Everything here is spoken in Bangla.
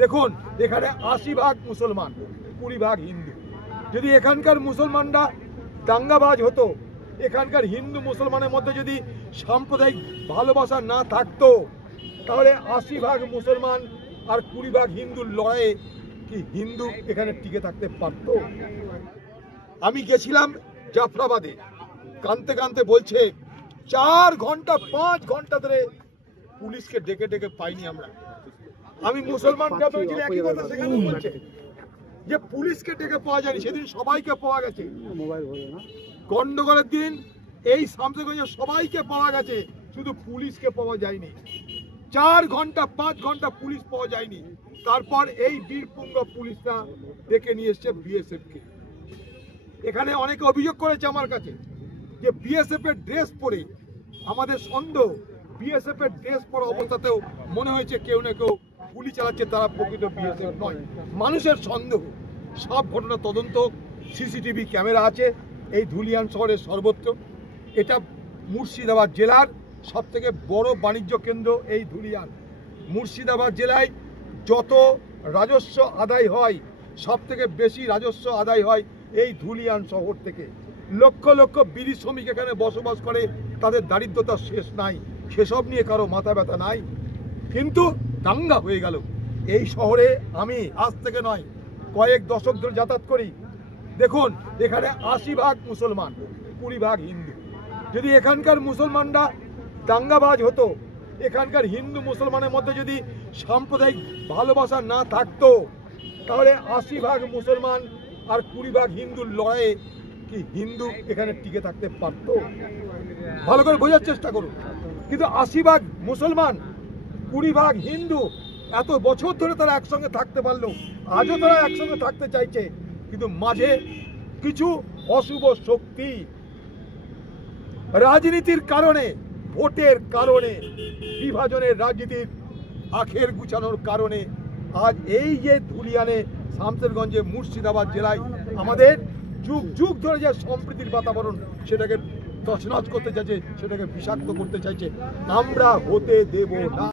দেখুন এখানে ৮০% মুসলমান, ২০% হিন্দু। যদি এখানকার মুসলমানরা দাঙ্গাবাজ হতো, এখানকার হিন্দু মুসলমানের মধ্যে যদি সাম্প্রদায়িক ভালোবাসা না থাকতো, তাহলে ৮০% মুসলমান আর ২০% হিন্দুর লড়াইয়ে কি হিন্দু এখানে টিকে থাকতে পারত? আমি গেছিলাম জাফরাবাদে, কানতে কানতে বলছে ৪ ঘন্টা ৫ ঘন্টা ধরে পুলিশকে ডেকে ডেকে পাইনি আমরা। আমি মুসলমান একই কথা সেখানে বলছে যে পুলিশকে ডেকে পাওয়া যায়নি, সেদিন সবাইকে পাওয়া গেছে। গন্ডগোলের দিন এই শামসেরগঞ্জে সবাইকে পাওয়া গেছে, শুধু পুলিশকে পাওয়া যায়নি। ৪ ঘন্টা ৫ ঘন্টা পুলিশ পাওয়া যায়নি। তারপর এই বীরপুঙ্গ পুলিশরা ডেকে নিয়ে এসছে বিএসএফ কে। এখানে অনেকে অভিযোগ করেছে আমার কাছে যে বিএসএফ এর ড্রেস পরে, আমাদের সন্দেহ বিএসএফ এর ড্রেস পরা অবস্থাতেও মনে হয়েছে কেউ না কেউ গুলি চালাচ্ছে, তারা প্রকৃত বিএসএফ নয়। মানুষের সন্দেহ। সব ঘটনা তদন্ত, সিসিটিভি ক্যামেরা আছে এই ধুলিয়ান শহরের সর্বত্র। এটা মুর্শিদাবাদ জেলার সব থেকে বড় বাণিজ্য কেন্দ্র এই ধুলিয়ান। মুর্শিদাবাদ জেলায় যত রাজস্ব আদায় হয়, সব থেকে বেশি রাজস্ব আদায় হয় এই ধুলিয়ান শহর থেকে। লক্ষ লক্ষ বিড়ি শ্রমিক এখানে বসবাস করে, তাদের দারিদ্রতা শেষ নাই, সেসব নিয়ে কারো মাথা ব্যথা নাই। কিন্তু দাঙ্গা হয়ে গেল এই শহরে। আমি আজ থেকে নয়, কয়েক দশক ধরে যাতায়াত করি। দেখুন এখানে ৮০% মুসলমান, ২০% হিন্দু। যদি এখানকার মুসলমানরা দাঙ্গাবাজ হতো, এখানকার হিন্দু মুসলমানের মধ্যে যদি সাম্প্রদায়িক ভালোবাসা না থাকতো, তাহলে ৮০% মুসলমান আর ২০% হিন্দুর লড়াইয়ে কি হিন্দু এখানে টিকে থাকতে পারত? ভালো করে বোঝার চেষ্টা করুন। কিন্তু ৮০% মুসলমান, ২০% হিন্দু, এত বছর ধরে তারা একসঙ্গে থাকতে পারলো, আজও তারা একসঙ্গে থাকতে চাইছে। কিন্তু মাঝে কিছু অশুভ শক্তি রাজনীতির কারণে, ভোটের কারণে, বিভাজনের রাজনীতির আখের গুছানোর কারণে আজ এই যে ধুলিয়ানে, শামসেরগঞ্জে, মুর্শিদাবাদ জেলায় আমাদের যুগ যুগ ধরে যে সম্প্রীতির বাতাবরণ, সেটাকে তছনছ করতে চাইছে, সেটাকে বিষাক্ত করতে চাইছে। আমরা হতে দেব না।